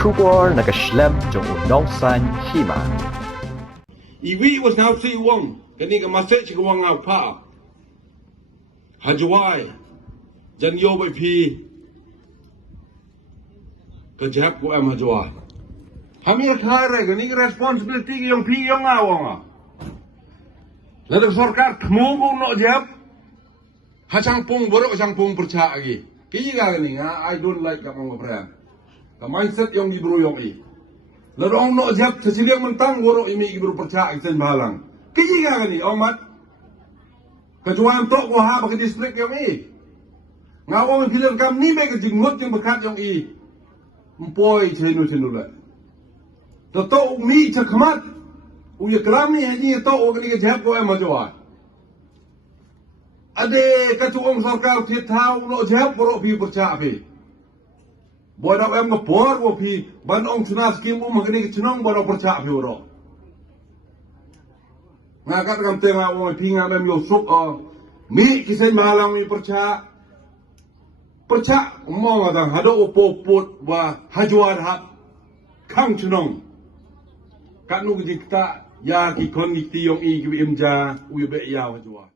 出国那个 Schlemm 中有农山起码。Iwi was now si wong, kani ka masay si wong ngau pa. Hajwai, jan yo bai pi. Ka jap ko am hajwai. Hami akhare kani ka responsibility ki yung pi yung ngau. Lalu sarkar thmu ko no jap. Hachang pung borok chang pung percha agi. Kiji ka kani I don't like ka mong pran. Ka mindset yung gibro yung i. Lalu orang nak jap sesiliang mentang borok imi gibro percaya isen balang. Kiji ka gani omat. Kecuali tok ko ha bagi distrik yang i. Ngawang hilir kam ni be kejingut yang bekat yang i. Empoi cenu la. Tok mi cakmat. Uya keram ni haji tok ogni ke jap ko majwa. Ade kecuali sarkar titau nak jap borok pi percaya pi. Bodoh em ngepor wo pi ban ong tuna skim magni cunong bodoh percaya pi oro. Ngakat kam tengah wo pi ngam yo sup mi kisen malang mi percaya. Percaya mo ngadang hado opo put wa hajuan hat kang cunong. Kat nu kita ya ki kon ni ti yong i ki imja u be ya hajuan.